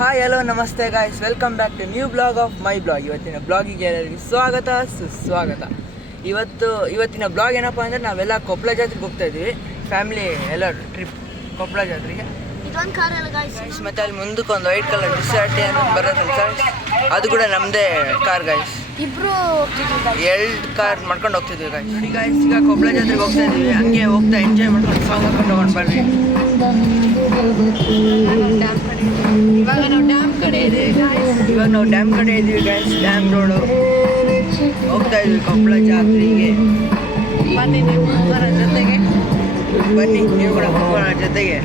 Hi hello ನಮಸ್ತೆ guys, welcome back to new blog of my blog. ಇವತ್ತಿನ ಬ್ಲಾಗಿಗೆ ಎಲ್ಲರಿಗೂ ಸ್ವಾಗತ ಸುಸ್ವಾಗತ. ಇವತ್ತಿನ ಬ್ಲಾಗ್ ಏನಪ್ಪ ಅಂದರೆ ನಾವೆಲ್ಲ ಕೊಪ್ಪಳ ಜಾತ್ರೆಗೆ ಹೋಗ್ತಾ ಇದ್ದೀವಿ. ಫ್ಯಾಮಿಲಿ ಎಲ್ಲ ಟ್ರಿಪ್ ಕೊಪ್ಪಳ ಜಾತ್ರೆಗೆ. ಮತ್ತು ಅಲ್ಲಿ ಮುಂದಕ್ಕೆ ಒಂದು ವೈಟ್ ಕಲರ್ ಡಿಸರ್ಟಿ ಅಂತ ಬರೋದಲ್ಲ ಸರ್, ಅದು ಕೂಡ ನಮ್ಮದೇ ಕಾರ್ ಗಾಯ್ಸ್. ಎರಡು ಕಾರ್ ಮಾಡ್ಕೊಂಡು ಹೋಗ್ತಿದ್ವಿ ಗಾಯ್ಸ್. ನೋಡಿ ಗಾಯ್ಸ್, ಈಗ ಕೊಪ್ಪಳ ಜಾತ್ರೆಗೆ ಹೋಗ್ತಾ ಇದ್ದೀವಿ. ಹಂಗೆ ಹೋಗ್ತಾ ಎಂಜಾಯ್ ಮಾಡ್ಕೊಂಡು ಸಾಂಗ್ ಹಾಕೊಂಡು ಹೋಗೋಣ ಬರ್ರಿ. ಇವಾಗ ನಾವು ಡ್ಯಾಮ್ ಕಡೆ ಇದ್ದೀವಿ ಗಾಯ್ಸ್. ಡ್ಯಾಮ್ ರೋಡು ಹೋಗ್ತಾ ಇದ್ವಿ ಕೊಪ್ಪಳ ಜಾತ್ರೆಗೆ. ಬನ್ನಿ ನೀವು ಹೋಗೋಣ ಜೊತೆಗೆ, ಬನ್ನಿ ನೀವು ಕೂಡ ಹೋಗೋಣ ಜೊತೆಗೆ.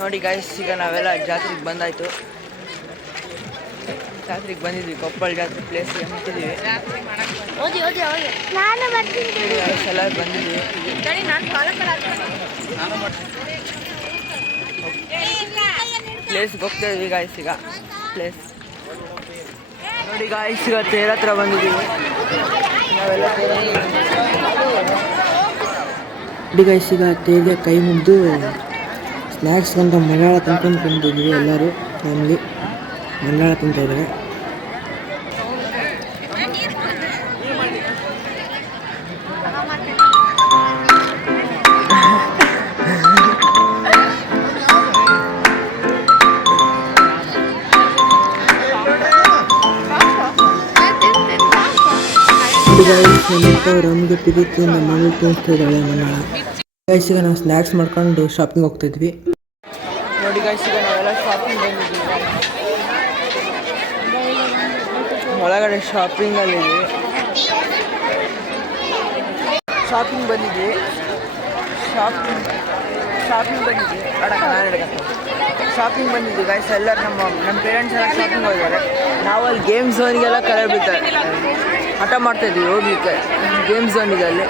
ನೋಡಿ ಗಾಯ್ಸ್, ಈಗ ನಾವೆಲ್ಲ ಜಾತ್ರೆಗೆ ಬಂದಾಯಿತು. ಜಾತ್ರೆಗೆ ಬಂದಿದ್ವಿ, ಕೊಪ್ಪಳ ಜಾತ್ರೆ ಪ್ಲೇಸ್ಗೆ ಮುಟ್ಟಿದ್ದೀವಿ. ಎಲ್ಲರೂ ಬಂದಿದ್ವಿ. ಪ್ಲೇಸ್ಗೆ ಹೋಗ್ತಾ ಇದ್ವಿ ಗಾಯ್ಸ್. ಈಗ ಪ್ಲೇಸ್ ನೋಡಿ ಗಾಯ್ಸ್, ಈಗ ತೇರ ಹತ್ರ ಬಂದಿದ್ದೀವಿ ನಾವೆಲ್ಲ. ನೋಡಿ ಗಾಯ್ಸ್, ಈಗ ತೇರಿಗೆ ಕೈ ಮುಗಿದು ಸ್ನ್ಯಾಕ್ಸ್ ಅಂತ ಮಲಯಾಳ ತಂದ್ಕೊಂಡು ಬಂದಿದ್ವಿ. ಎಲ್ಲರೂ ಫ್ಯಾಮಿಲಿ ಮಲಯಾಳ ತಿಂತಾ ಇದ್ದಾರೆ. ನಮಗೆ ಪ್ರೀತಿಯಿಂದ ಮನೇಲಿ ತೋರಿಸ್ತಾ ಇದ್ದಾಳೆ ಮಲಯಾಳ. ಗೈಸ್, ಈಗ ನಾವು ಸ್ನ್ಯಾಕ್ಸ್ ಮಾಡ್ಕೊಂಡು ಶಾಪಿಂಗ್ ಹೋಗ್ತಿದ್ವಿ. ನೋಡಿ ಗೈಸ್, ಈಗ ನಾವೆಲ್ಲ ಶಾಪಿಂಗ್ ಬಂದಿದ್ವಿ. ಒಳಗಡೆ ಶಾಪಿಂಗಲ್ಲಿದ್ವಿ. ಶಾಪಿಂಗ್ ಬಂದಿದ್ವಿ ಗೈಸ್. ಎಲ್ಲರೂ ನಮ್ಮ ಪೇರೆಂಟ್ಸ್ ಎಲ್ಲ ಶಾಪಿಂಗ್ ಹೋಗಿದ್ದಾರೆ. ನಾವಲ್ಲಿ ಗೇಮ್ ಝೋನಿಗೆಲ್ಲ ಕರೆ ಬೀಳ್ತಾರೆ, ಹಠ ಮಾಡ್ತಾಯಿದ್ವಿ ಹೋಗ್ಲಿಕ್ಕೆ. ಗೇಮ್ ಝೋನ್ ಇದೆ ಅಲ್ಲಿ,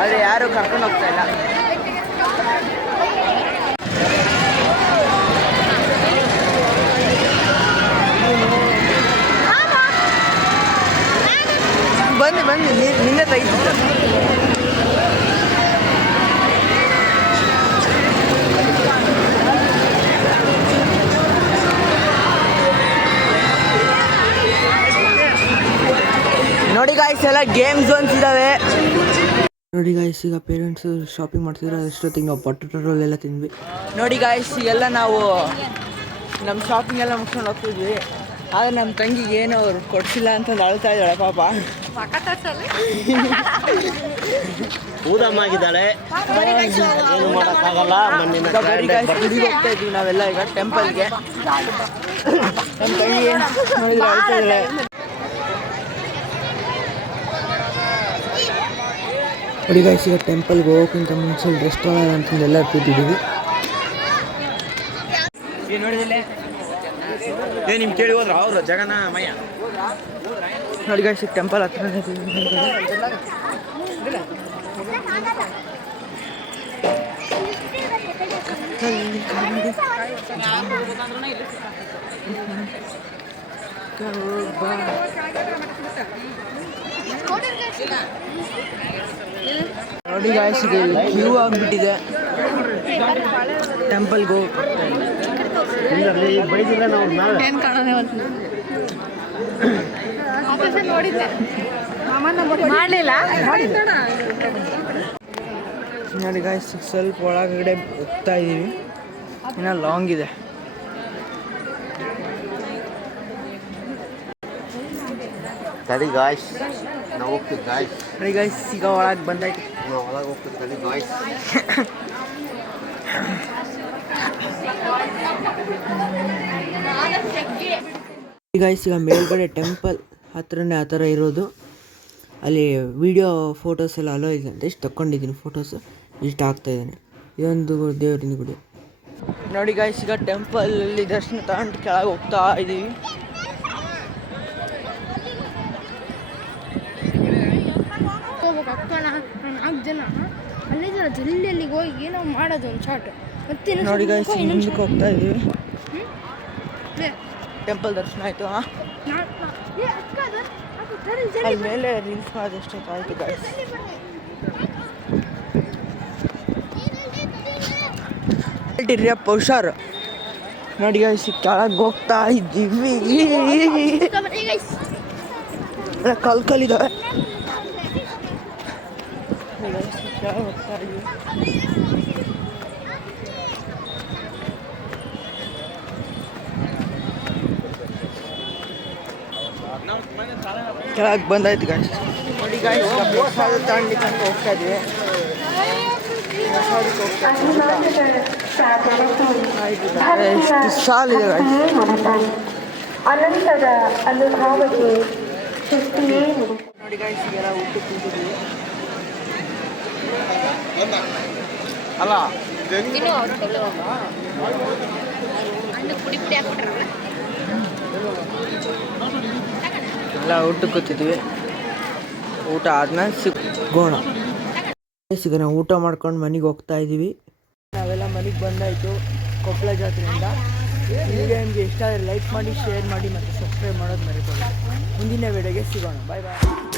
ಆದರೆ ಯಾರೂ ಕರ್ಕೊಂಡು ಹೋಗ್ತಾ ಇಲ್ಲ. ಬನ್ನಿ ನಿನ್ನೆ ತೆಗಿತಿದ್ದ. ನೋಡಿ ಗಾಯ್ಸ್, ಎಲ್ಲ ಗೇಮ್ ಝೋನ್ಸ್ ಇದ್ದಾವೆ. ನೋಡಿ ಗಾಯ್ಸ್, ಈಗ ಪೇರೆಂಟ್ಸ್ ಶಾಪಿಂಗ್ ಮಾಡ್ತಿದ್ರು. ಅಷ್ಟೊತ್ತಿಗೆ ನಾವು ಪೊಟೊಟೊಲೆಲ್ಲ ತಿಂದ್ವಿ. ನೋಡಿ ಗಾಯ್ಸ್, ಎಲ್ಲ ನಾವು ನಮ್ಮ ಶಾಪಿಂಗ್ ಎಲ್ಲ ಮುಗಿಸ್ಕೊಂಡು ಹೋಗ್ತಿದ್ವಿ. ಆದರೆ ನಮ್ಮ ತಂಗಿಗೆ ಏನೋ ಅವ್ರು ಕೊಡಿಸಿಲ್ಲ ಅಂತ ಅಳ್ತಾ ಇದ್ದಾಳೆ ಪಾಪ. ಊದಮ್ಮಾಗಿದ್ದಾಳೆ, ಏನು ಮಾಡೋಕ್ಕಾಗಲ್ಲ. ಹೋಗ್ತಾ ಇದ್ವಿ ನಾವೆಲ್ಲ ಈಗ ಟೆಂಪಲ್ಗೆ. ನಮ್ಮ ತಂಗಿ ನೋಡಿದ್ರೆ ಅಳ್ತಾ ಇದ್ದಾಳೆ. ನೋಡಿ ಗಾಯ್ಸ್, ಈಗ ಟೆಂಪಲ್ಗೆ ಹೋಗೋಕ್ಕಿಂತ ಮುಂಚೆ ರೆಸ್ಟೋರೆಂಟ್ ಅಂತಂದು ಎಲ್ಲ ಕೂತಿದ್ದೀವಿ. ನಿಮ್ಗೆ ಕೇಳಿ ಹೋದ್ರ ಅವರು ಜಗನ ಮಯ್ಯ. ನೋಡಿ ಗಾಯ್ಸ್, ಟೆಂಪಲ್ ಹತ್ರ ನೋಡಿ ಗಾಯ್ಸ್, ಇದು ಕ್ಯೂ ಆಗಿಬಿಟ್ಟಿದೆ ಟೆಂಪಲ್ಗೆ ಹೋಗಿ. ನೋಡಿ ಗಾಯ್ಸ್, ಸ್ವಲ್ಪ ಒಳಗಡೆ ಹೋಗ್ತಾ ಇದ್ದೀವಿ, ಇನ್ನೂ ಲಾಂಗ್ ಇದೆ. ತಡಿ ಗಾಯ್ಸ್, ನಾವು ಹೋಗ್ತೀವಿ ಗಾಯ್ಸ್. ನೋಡಿ ಗಾಯ್ಸ್, ಈಗ ಒಳಗೆ ಬಂದಾಯ್ತು. ನಾವು ಒಳಗೆ ಹೋಗ್ತೀವಿ, ತಡಿ ಗಾಯ್ಸ್. ಗಾಯ್ಸ್, ಈಗ ಮೇಲ್ಗಡೆ ಟೆಂಪಲ್ ಹತ್ರನೇ ಆ ಥರ ಇರೋದು. ಅಲ್ಲಿ ವಿಡಿಯೋ ಫೋಟೋಸ್ ಎಲ್ಲ ಅಲೋ ಇದೆ ಅಂತ ಇಷ್ಟು ತಗೊಂಡಿದ್ದೀನಿ. ಫೋಟೋಸ್ ಇಷ್ಟು ಹಾಕ್ತಾಯಿದ್ದೀನಿ. ಇದೊಂದು ದೇವರಿನ ಗುಡಿ. ನೋಡಿ ಗಾಯ್ಸ್, ಈಗ ಟೆಂಪಲಲ್ಲಿ ದರ್ಶನ ತಗೊಂಡು ಕೆಳಗೆ ಹೋಗ್ತಾ ಇದ್ದೀವಿ. ಜಲ್ದಿಯಲ್ಲಿಗೆ ಹೋಗಿ ಏನೋ ಮಾಡೋದು ಒಂದು ಶಾರ್ಟ್. ಮತ್ತೆ ನೋಡಿ ಗಾಯ್ಸ್, ಮುಂದಕ್ಕೆ ಹೋಗ್ತಾ ಇದ್ದೀವಿ. ಟೆಂಪಲ್ ದರ್ಶನ ಆಯಿತು. ಅಲ್ಲಿ ಮೇಲೆ ರೀಲ್ಸ್ ಮಾಡೋದಷ್ಟೊತ್ತು ಆಯಿತು ಗಾಯ್ಸ್. ಇರ್ರಿಯಪ್ಪ ಹುಷಾರು. ನೋಡಿ ಗಾಯ್ಸ್ ಕೆಳಗೆ ಹೋಗ್ತಾ ಇದ್ದೀವಿ. ಎಲ್ಲ ಕಲ್ಲಿದ್ದಾವೆ. ಕೆಳಗೆ ಹೋಗ್ತಾ ಇದ್ದೀವಿ. ಕೆಳಗೆ ಬಂದಾಯ್ತು ಗಾಯ್ಸ್. ನೋಡಿ ಗಾಯ್ಸ್ ಪ್ರಸಾದ ತಗೊಳ್ಲಿಕ್ಕೆ ಅಂತ ಹೋಗ್ತಾ ಇದ್ದೀವಿ. ಪ್ರಸಾದಕ್ಕೆ ಹೋಗ್ತಾ ಎಷ್ಟು ಸಾಲಿದೆ ಗಾಯ್ಸ್. ಅನಂತದ ಅನುಭವಕ್ಕೆ ಶಕ್ತಿಯೇ ನೋಡಿ ಗಾಯ್ಸ್ ಈಗೆಲ್ಲ ಊಟಕ್ಕೆ ಕೂತಿದ್ದೀವಿ. ಅಲ್ಲ ಎಲ್ಲ ಊಟಕ್ಕೆ ಕೂತಿದ್ವಿ. ಊಟ ಆದ್ಮೇಲೆ ಸಿಗೋಣ. ನಾವು ಊಟ ಮಾಡ್ಕೊಂಡು ಮನೆಗೆ ಹೋಗ್ತಾ ಇದ್ದೀವಿ. ನಾವೆಲ್ಲ ಮನೆಗೆ ಬಂದಾಯಿತು ಕೊಪ್ಪಳ ಜಾತ್ರೆಯಿಂದ. ವಿಡಿಯೋ ನಿಮಗೆ ಇಷ್ಟ ಆದರೆ ಲೈಕ್ ಮಾಡಿ, ಶೇರ್ ಮಾಡಿ ಮತ್ತು ಸಬ್ಸ್ಕ್ರೈಬ್ ಮಾಡೋದು ಮರಿಬೇಡಿ. ಮುಂದಿನ ವಿಡಿಯೋಗೆ ಸಿಗೋಣ. ಬಾಯ್ ಬಾಯ್.